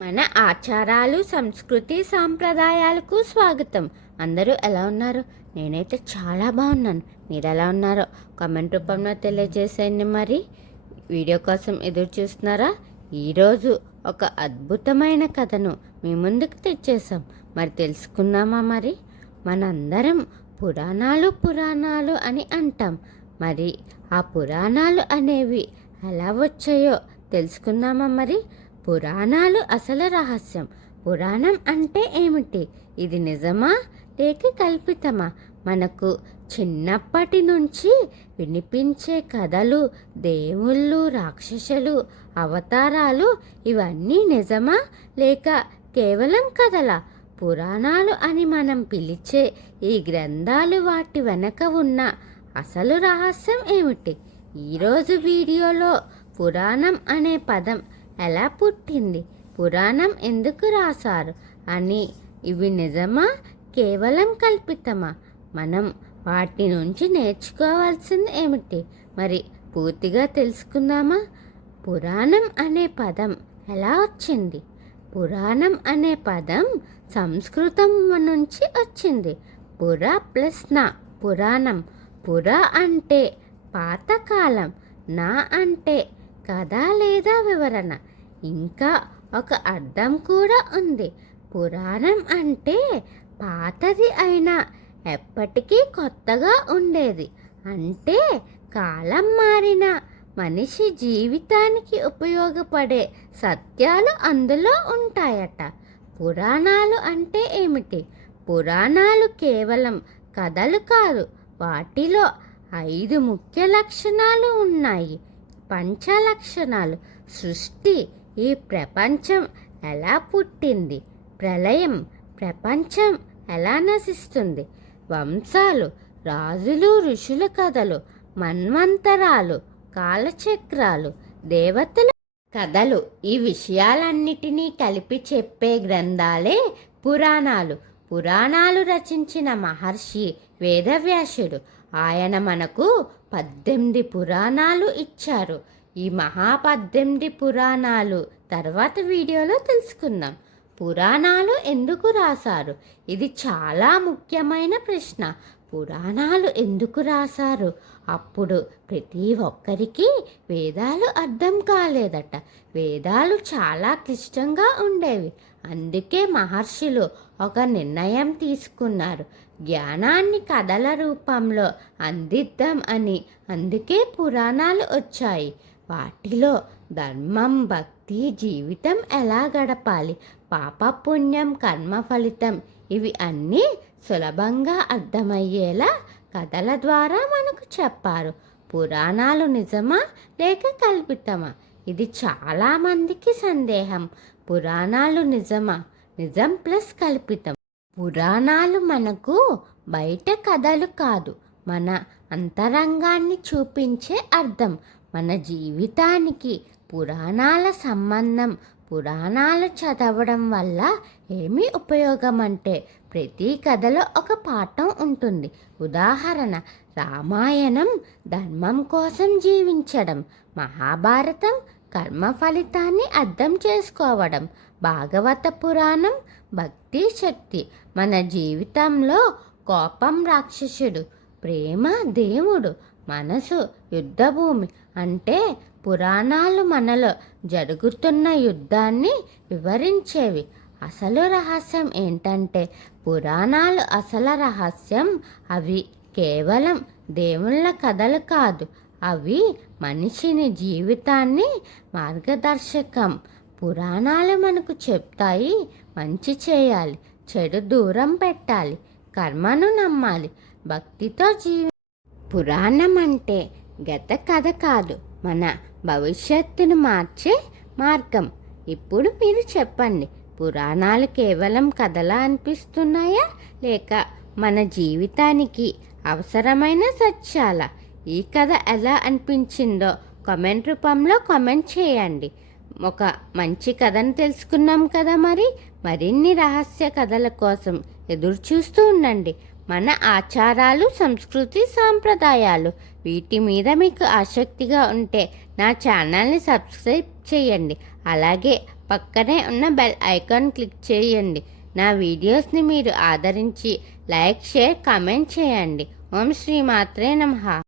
మన ఆచారాలు సంస్కృతి సాంప్రదాయాలకు స్వాగతం. అందరూ ఎలా ఉన్నారు? నేనైతే చాలా బాగున్నాను. మీరు ఎలా ఉన్నారో కామెంట్ రూపంలో తెలియజేసేయండి. మరి వీడియో కోసం ఎదురు చూస్తున్నారా? ఈరోజు ఒక అద్భుతమైన కథను మీ ముందుకు తెచ్చేసాం. మరి తెలుసుకుందామా? మరి మనందరం పురాణాలు అని అంటాం. మరి ఆ పురాణాలు అనేవి ఎలా వచ్చాయో తెలుసుకుందామా? మరి పురాణాలు అసలు రహస్యం. పురాణం అంటే ఏమిటి? ఇది నిజమా లేక కల్పితమా? మనకు చిన్నప్పటి నుంచి వినిపించే కథలు, దేవుళ్ళు, రాక్షసులు, అవతారాలు ఇవన్నీ నిజమా లేక కేవలం కథలా? పురాణాలు అని మనం పిలిచే ఈ గ్రంథాలు, వాటి వెనక ఉన్న అసలు రహస్యం ఏమిటి? ఈరోజు వీడియోలో పురాణం అనే పదం ఎలా పుట్టింది, పురాణం ఎందుకు రాశారు అని, ఇవి నిజమా కేవలం కల్పితమా, మనం వాటి నుంచి నేర్చుకోవాల్సింది ఏమిటి, మరి పూర్తిగా తెలుసుకుందామా? పురాణం అనే పదం ఎలా వచ్చింది? పురాణం అనే పదం సంస్కృతం నుంచి వచ్చింది. పుర ప్లస్ నా, పురాణం. పుర అంటే పాతకాలం, నా అంటే కథ లేదా వివరణ. ఇంకా ఒక అర్థం కూడా ఉంది. పురాణం అంటే పాతది అయినా ఎప్పటికీ కొత్తగా ఉండేది. అంటే కాలం మారిన మనిషి జీవితానికి ఉపయోగపడే సత్యాలు అందులో ఉంటాయట. పురాణాలు అంటే ఏమిటి? పురాణాలు కేవలం కథలు కాదు. వాటిలో 5 ముఖ్య లక్షణాలు ఉన్నాయి. పంచలక్షణాలు. సృష్టి, ఈ ప్రపంచం ఎలా పుట్టింది? ప్రళయం, ప్రపంచం ఎలా నశిస్తుంది? వంశాలు, రాజులు ఋషుల కథలు, మన్వంతరాలు, కాలచక్రాలు, దేవతల కథలు. ఈ విషయాలన్నిటినీ కలిపి చెప్పే గ్రంథాలే పురాణాలు. పురాణాలు రచించిన మహర్షి వేదవ్యాసుడు. ఆయన మనకు 18 పురాణాలు ఇచ్చారు. ఈ 18 పురాణాలు తర్వాత వీడియోలో తెలుసుకుందాం. పురాణాలు ఎందుకు రాశారు? ఇది చాలా ముఖ్యమైన ప్రశ్న. పురాణాలు ఎందుకు రాశారు? అప్పుడు ప్రతి ఒక్కరికి వేదాలు అర్థం కాలేదట. వేదాలు చాలా క్లిష్టంగా ఉండేవి. అందుకే మహర్షులు ఒక నిర్ణయం తీసుకున్నారు. జ్ఞానాన్ని కథల రూపంలో అందిద్దాం అని. అందుకే పురాణాలు వచ్చాయి. వాటిలో ధర్మం, భక్తి, జీవితం ఎలా గడపాలి, పాప పుణ్యం, కర్మ ఫలితం, ఇవి అన్నీ సులభంగా అర్థమయ్యేలా కథల ద్వారా మనకు చెప్పారు. పురాణాలు నిజమా లేక కల్పితమా? ఇది చాలామందికి సందేహం. పురాణాలు నిజమా? నిజం ప్లస్ కల్పితం. పురాణాలు మనకు బయట కథలు కాదు, మన అంతరంగాన్ని చూపించే అర్థం. మన జీవితానికి పురాణాల సంబంధం. పురాణాలు చదవడం వల్ల ఏమి ఉపయోగం అంటే, ప్రతి కథలో ఒక పాఠం ఉంటుంది. ఉదాహరణ, రామాయణం ధర్మం కోసం జీవించడం, మహాభారతం కర్మ ఫలితాన్ని అర్థం చేసుకోవడం, భాగవత పురాణం భక్తి శక్తి. మన జీవితంలో కోపం రాక్షసుడు, ప్రేమ దేవుడు, మనసు యుద్ధభూమి. అంటే పురాణాలు మనలో జరుగుతున్న యుద్ధాన్ని వివరించేవి. అసలు రహస్యం ఏంటంటే, పురాణాలు అసలు రహస్యం అవి కేవలం దేవుళ్ళ కథలు కాదు, అవి మనిషిని జీవితాన్ని మార్గదర్శకం. పురాణాలు మనకు చెప్తాయి, మంచి చేయాలి, చెడు దూరం పెట్టాలి, కర్మను నమ్మాలి, భక్తితో పురాణం అంటే గత కథ కాదు, మన భవిష్యత్తును మార్చే మార్గం. ఇప్పుడు మీరు చెప్పండి, పురాణాలు కేవలం కథలా అనిపిస్తున్నాయా లేక మన జీవితానికి అవసరమైన సత్యాలా? ఈ కథ ఎలా అనిపించిందో కామెంట్ రూపంలో కామెంట్ చేయండి. ఒక మంచి కథను తెలుసుకున్నాం కదా. మరి మరిన్ని రహస్య కథల కోసం ఎదురు చూస్తూ ఉండండి. మన ఆచారాలు, సంస్కృతి, సాంప్రదాయాలు వీటి మీద మీకు ఆసక్తిగా ఉంటే నా ఛానల్ని సబ్స్క్రైబ్ చేయండి. అలాగే పక్కనే ఉన్న బెల్ ఐకాన్ క్లిక్ చేయండి. నా వీడియోస్ని మీరు ఆదరించి లైక్, షేర్, కామెంట్ చేయండి. ఓం శ్రీ మాత్రే నమః.